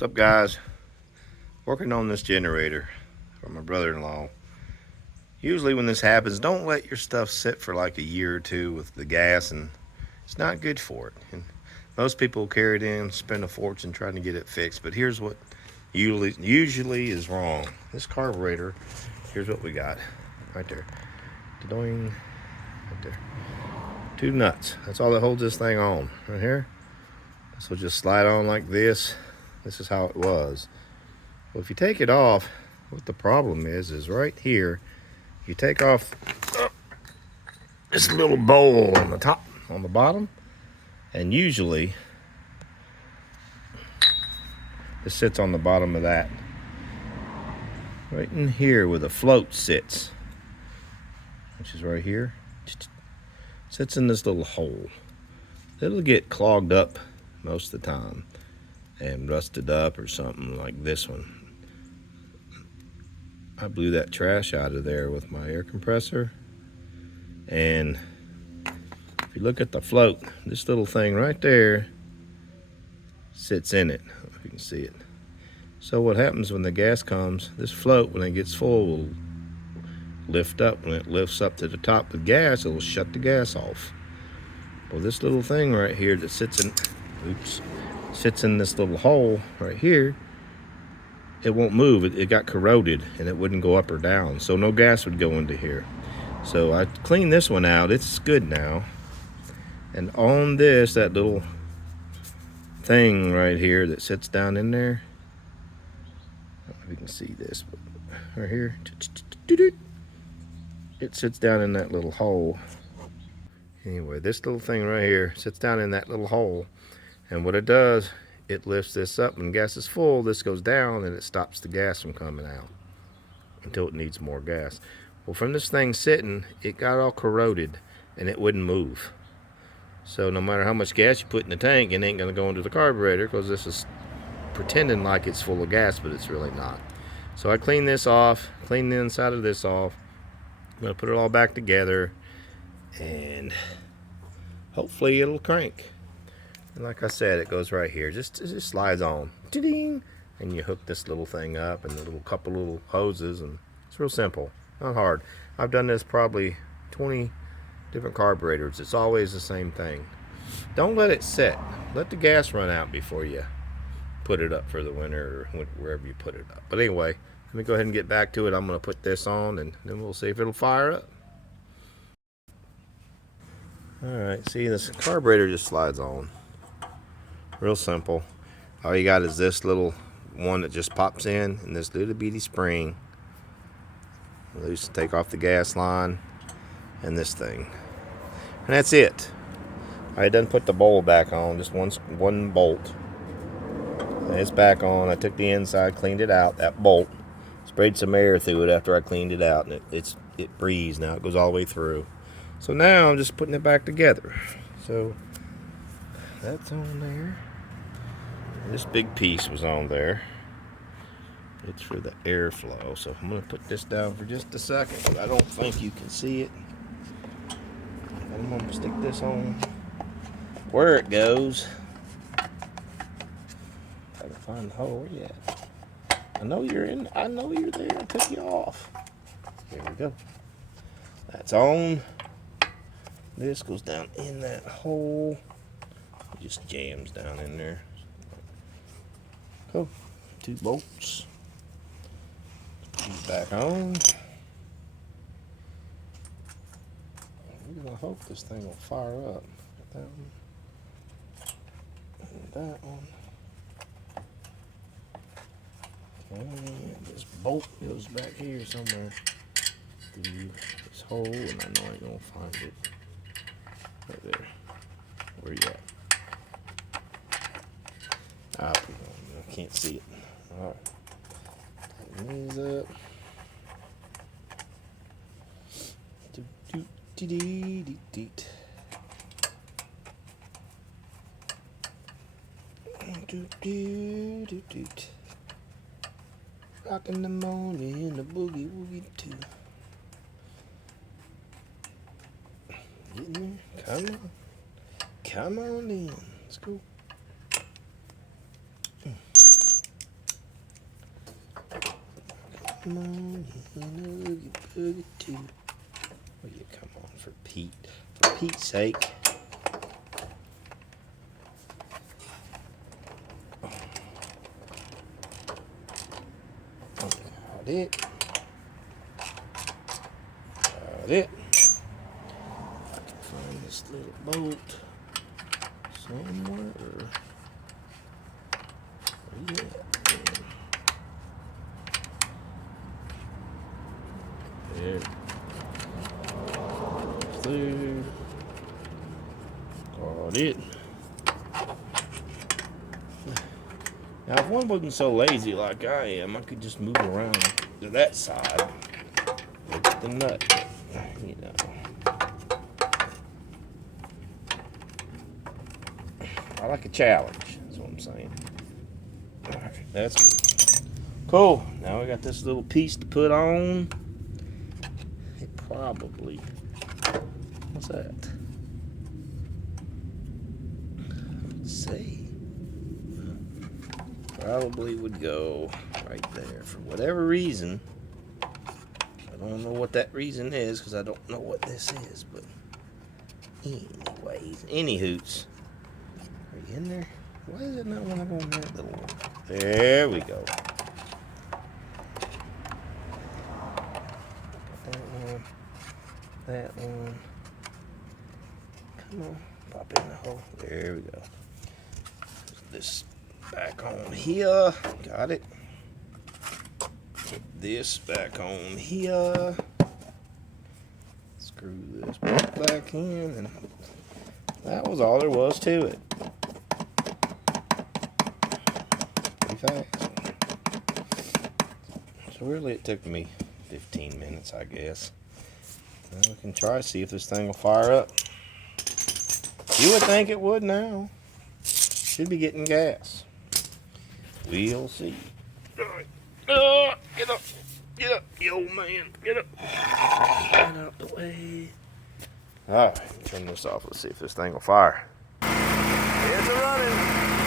What's up, guys? Working on this generator for my brother-in-law. Usually when this happens, don't let your stuff sit for like a year or two with the gas, and it's not good for it. And most people carry it in, spend a fortune trying to get it fixed, but here's what usually is wrong. This carburetor, here's what we got right there. Doing right there. Two nuts. That's all that holds this thing on right here. This will just slide on like this. This is how it was. Well, if you take it off, what the problem is right here. You take off this little bowl on the top, on the bottom, and usually this sits on the bottom of that. Right in here where the float sits, which is right here, sits in this little hole. It'll get clogged up most of the time and rusted up or something like this one. I blew that trash out of there with my air compressor, and if you look at the float, this little thing right there sits in it. I don't know if you can see it. So what happens when the gas comes, this float, when it gets full, will lift up. When it lifts up to the top of the gas, it will shut the gas off. Well, this little thing right here that sits in this little hole right here, it won't move. It got corroded and it wouldn't go up or down, so no gas would go into here. So I cleaned this one out. It's good now. And on this, that little thing right here that sits down in there, I don't know if you can see this, but right here, it sits down in that little hole. Anyway, this little thing right here sits down in that little hole, and what it does, it lifts this up. When gas is full, this goes down and it stops the gas from coming out until it needs more gas. Well, from this thing sitting, it got all corroded and it wouldn't move. So no matter how much gas you put in the tank, it ain't gonna go into the carburetor, because this is pretending like it's full of gas, but it's really not. So I cleaned this off, cleaned the inside of this off. I'm gonna put it all back together, and hopefully it'll crank. And like I said, it goes right here. It just slides on. Ding! And you hook this little thing up and a couple little hoses, and it's real simple. Not hard. I've done this probably 20 different carburetors. It's always the same thing. Don't let it sit. Let the gas run out before you put it up for the winter or wherever you put it up. But anyway, let me go ahead and get back to it. I'm going to put this on, and then we'll see if it'll fire up. Alright, see, this carburetor just slides on. Real simple. All you got is this little one that just pops in, and this little bitty spring. Loose, take off the gas line, and this thing. And that's it. I done put the bowl back on, just one bolt. And it's back on. I took the inside, cleaned it out, that bolt. Sprayed some air through it after I cleaned it out, and it breathes now. It goes all the way through. So now I'm just putting it back together. So that's on there. This big piece was on there. It's for the airflow. So I'm going to put this down for just a second, because I don't think you can see it. I'm going to stick this on where it goes. Gotta find the hole. Where you at? I know you're there. I took you off. Here we go. That's on. This goes down in that hole. It just jams down in there. Cool. 2 bolts. These back on. We're gonna hope this thing will fire up. That one. And that one. Okay, this bolt goes back here somewhere through this hole, and I know I ain't gonna find it. Right there. Where you at? I can't see it. Alright. Tighten these up. Rock in the morning, the boogie woogie too. Get in there. Come on. Come on in. Let's go. Come on, you noogie boogie too. Will you come on for Pete's sake? Got it. Got it. I can find this little bolt somewhere. Yeah. There. Through. Got it. Now, if one wasn't so lazy like I am, I could just move around to that side with the nut, you know. I like a challenge, that's what I'm saying. Alright, that's good. Cool. Now we got this little piece to put on. It probably, what's that? Let's see. Probably would go right there for whatever reason. I don't know what that reason is because I don't know what this is, but anyways, any hoots. Are you in there? Why is it not when I go in that little one? There we go. That one. Come on, pop in the hole. There we go. This back on here. Got it. Put this back on here. Screw this back in, and that was all there was to it. Pretty fast. So really it took me 15 minutes, I guess. Now we can try to see if this thing will fire up. You would think it would now. Should be getting gas. We'll see. Alright. Get up. Get up, you old man. Get up. Get out the way. Alright, turn this off. Let's see if this thing will fire. It's a running.